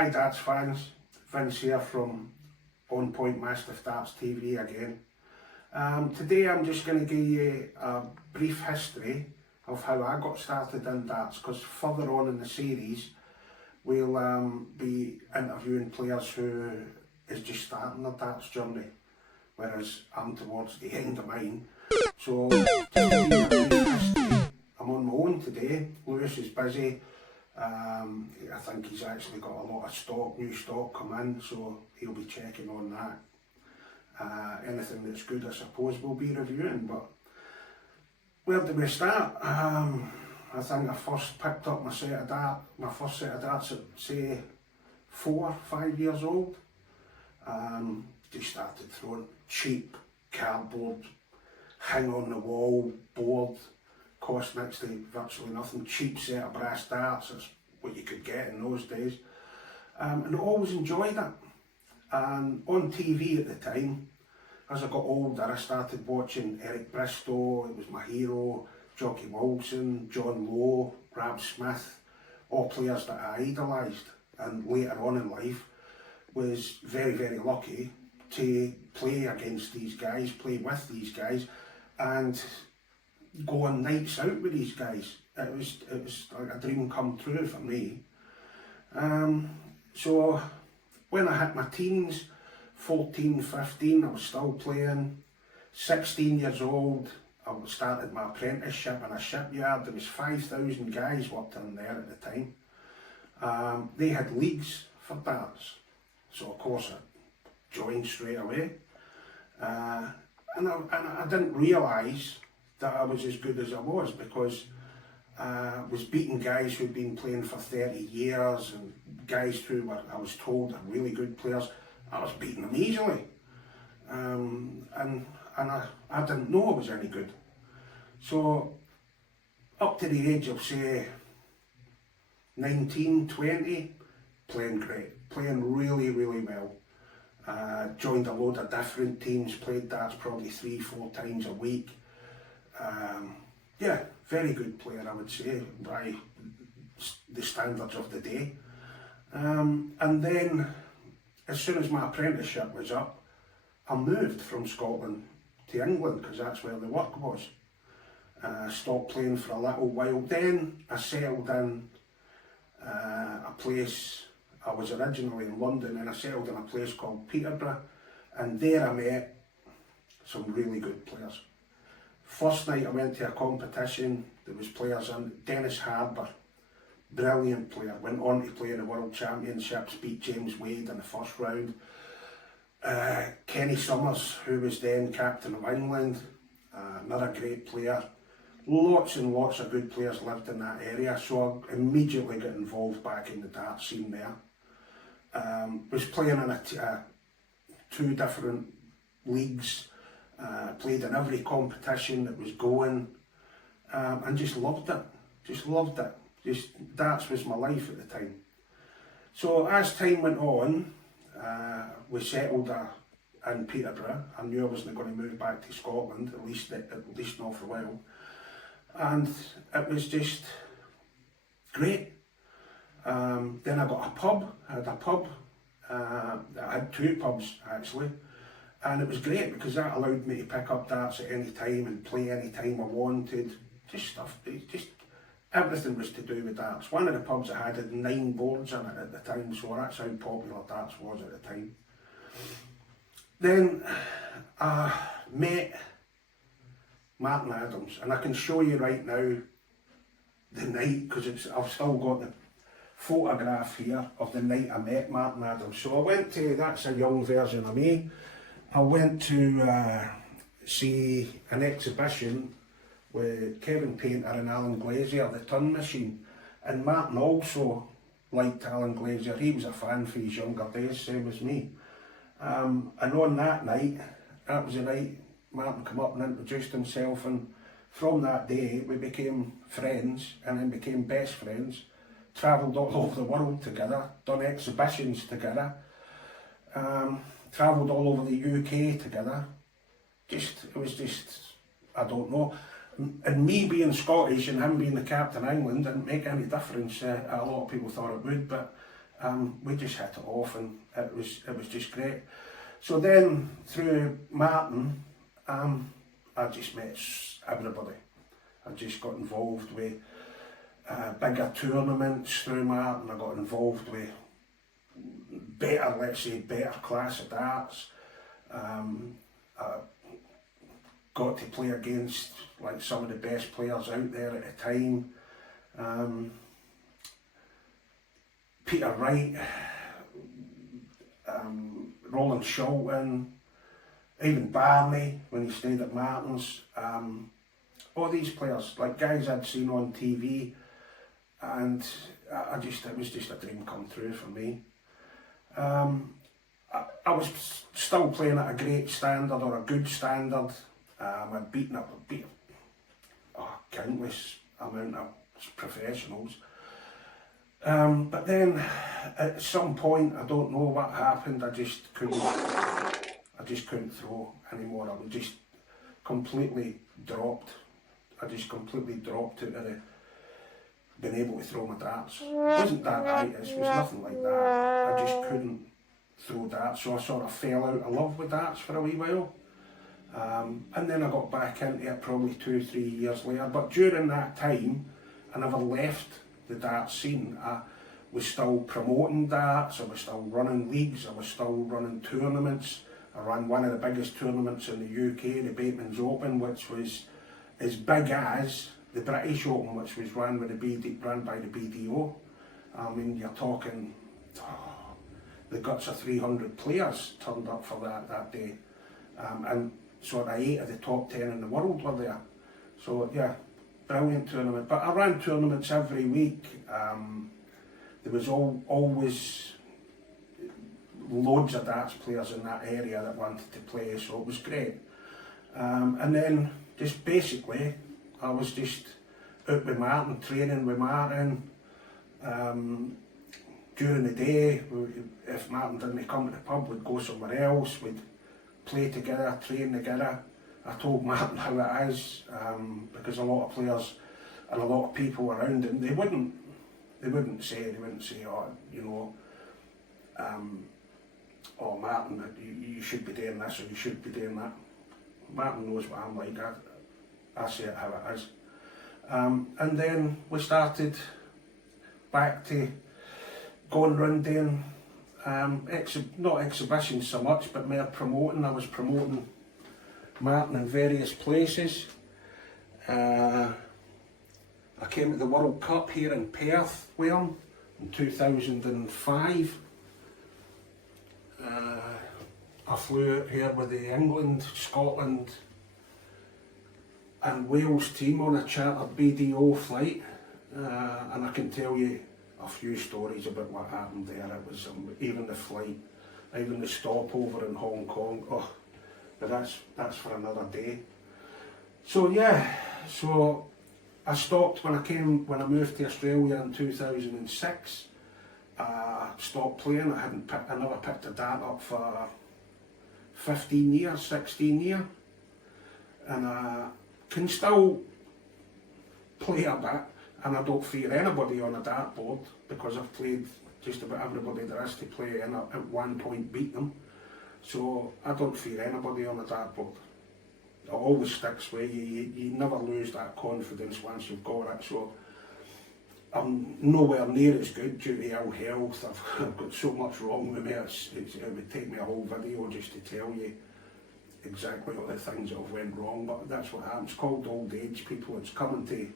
Hi darts fans, Vince here from On Point Mastiff Darts TV again. Today I'm just going to give you a brief history of how I got started in darts, because further on in the series we'll be interviewing players who is just starting their darts journey, whereas I'm towards the end of mine. So just to give you a brief history, I'm on my own today. Lewis is busy. I think he's actually got a lot of new stock come in, so he'll be checking on that. Anything that's good, I suppose, we'll be reviewing, but where do we start? I think I first picked up my first set of darts at, say, 4 or 5 years old. Just started throwing cheap cardboard, hang on the wall board, cost next to virtually nothing, cheap set of brass darts. That's what you could get in those days. And I always enjoyed it. And on TV at the time, as I got older, I started watching Eric Bristow, it was my hero, Jockey Wilson, John Lowe, Rab Smith, all players that I idolised. And later on in life, was very, very lucky to play against these guys, play with these guys, and go on nights out with these guys. It was like a dream come true for me. So when I hit my teens, 14, 15, I was still playing. 16 years old, I started my apprenticeship in a shipyard. There was 5,000 guys worked in there at the time. They had leagues for darts, so of course I joined straight away. And I didn't realise that I was as good as I was, because I was beating guys who'd been playing for 30 years and guys who were, I was told, are really good players. I was beating them easily. And I didn't know I was any good. So up to the age of, say, 19, 20, playing great, playing really, really well. Joined a load of different teams, played darts probably 3-4 times a week. Yeah, very good player, I would say, by the standards of the day. And then, as soon as my apprenticeship was up, I moved from Scotland to England, because that's where the work was. Stopped playing for a little while. Then I settled in a place. I was originally in London, and I settled in a place called Peterborough, and there I met some really good players. First night I went to a competition, there was players in. Dennis Harbour, brilliant player, went on to play in the World Championships, beat James Wade in the first round. Kenny Summers, who was then captain of England, another great player. Lots and lots of good players lived in that area, so I immediately got involved back in the dart scene there. Was playing in 2 different leagues, played in every competition that was going, and just loved it. Darts was my life at the time. So as time went on, we settled in Peterborough. I knew I wasn't going to move back to Scotland, at least not for a while. And it was just great. Then I got a pub. I had 2 pubs actually, and it was great because that allowed me to pick up darts at any time and play any time I wanted. Just everything was to do with darts. One of the pubs I had 9 boards in it at the time, so that's how popular darts was at the time. Then I met Martin Adams, and I can show you right now the night, because I've still got the photograph here of the night I met Martin Adams. So I went to, that's a young version of me, I went to see an exhibition with Kevin Painter and Alan Glazier, the Turn Machine, and Martin also liked Alan Glazier. He was a fan for his younger days, same as me. And on that night, that was the night Martin came up and introduced himself, and from that day we became friends, and then became best friends. Travelled all over the world together, done exhibitions together, travelled all over the UK together. It was just, I don't know. And me being Scottish and him being the captain of England didn't make any difference. A lot of people thought it would, but we just hit it off, and it was just great. So then through Martin, I just met everybody. I just got involved with bigger tournaments through Martin. I got involved with better, let's say, better class of darts. I got to play against like some of the best players out there at the time. Peter Wright, Roland Shelton, even Barney when he stayed at Martin's. All these players, like guys I'd seen on TV, and it was just a dream come true for me. I was still playing at a great standard or a good standard. I'd beat a countless amount of professionals. But then at some point, I don't know what happened, I just couldn't throw anymore. I was just completely dropped. I just completely dropped out of being able to throw my darts. It wasn't that height, it was nothing like that. I just couldn't throw darts, so I sort of fell out of love with darts for a wee while. And then I got back into it probably 2-3 years later, but during that time I never left the darts scene. I was still promoting darts, I was still running leagues, I was still running tournaments. I ran one of the biggest tournaments in the UK, the Bateman's Open, which was as big as the British Open, which was run by the BDO. I mean, you're talking, the guts of 300 players turned up for that day. And sort of 8 of the top 10 in the world were there. So yeah, brilliant tournament. But I ran tournaments every week. There was always loads of darts players in that area that wanted to play, so it was great. And then just basically, I was just out with Martin, training with Martin. During the day, if Martin didn't come to the pub, we'd go somewhere else, we'd play together, train together. I told Martin how it is, because a lot of players and a lot of people around him, they wouldn't say, oh, you know, oh Martin, you should be doing this or you should be doing that. Martin knows what I'm like, I say it how it is. And then we started back to going around doing not exhibitions so much, but more promoting. I was promoting Martin in various places. I came to the World Cup here in Perth with him in 2005. I flew out here with the England, Scotland and Wales team on a chartered BDO flight, and I can tell you a few stories about what happened there. It was even the flight, even the stopover in Hong Kong. Oh, but that's for another day. So yeah, so I stopped when I moved to Australia in 2006. I stopped playing. I never picked a dart up for 15 years, 16 years, and I can still play a bit. And I don't fear anybody on a dartboard because I've played just about everybody there is to play and at one point beat them. So I don't fear anybody on a dartboard. It always sticks with you. You never lose that confidence once you've got it. So I'm nowhere near as good due to ill health. I've got so much wrong with me. It would take me a whole video just to tell you exactly what the things that have went wrong. But that's what happens. It's called old age, people. It's coming to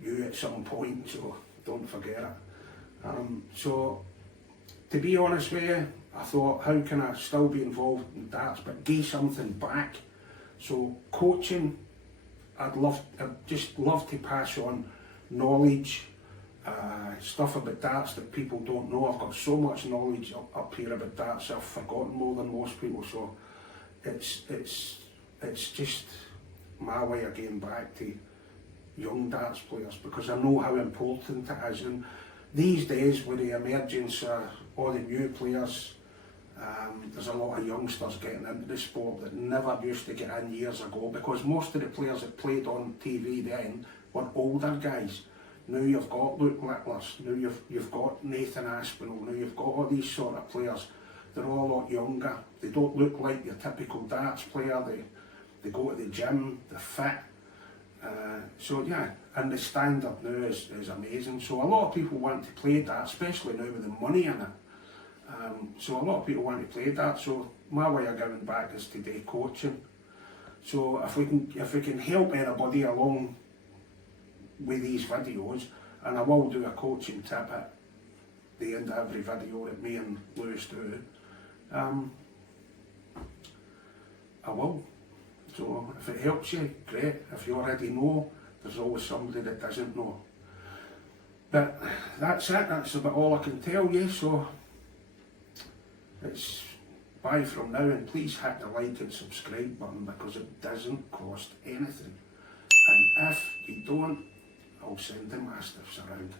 you at some point, so don't forget it. So to be honest with you, I thought, how can I still be involved in darts but give something back? So coaching, I'd just love to pass on knowledge, stuff about darts that people don't know. I've got so much knowledge up here about darts, I've forgotten more than most people. So it's just my way of getting back to young darts players, because I know how important it is. And these days with the emergence of all the new players, there's a lot of youngsters getting into the sport that never used to get in years ago, because most of the players that played on TV then were older guys. Now you've got Luke Littlers, now you've got Nathan Aspinall, now you've got all these sort of players. They're all a lot younger. They don't look like your typical darts player. They go to the gym, they're fit. So yeah, and the standard now is amazing. So a lot of people want to play darts, especially now with the money in it. So a lot of people want to play darts. So my way of giving back is to do coaching. So if we can help anybody along with these videos, and I will do a coaching tip at the end of every video that me and Lewis do, I will. So if it helps you, great. If you already know, there's always somebody that doesn't know. But that's it, that's about all I can tell you. So it's bye from now, and please hit the like and subscribe button because it doesn't cost anything. And if you don't, I'll send the Mastiffs around.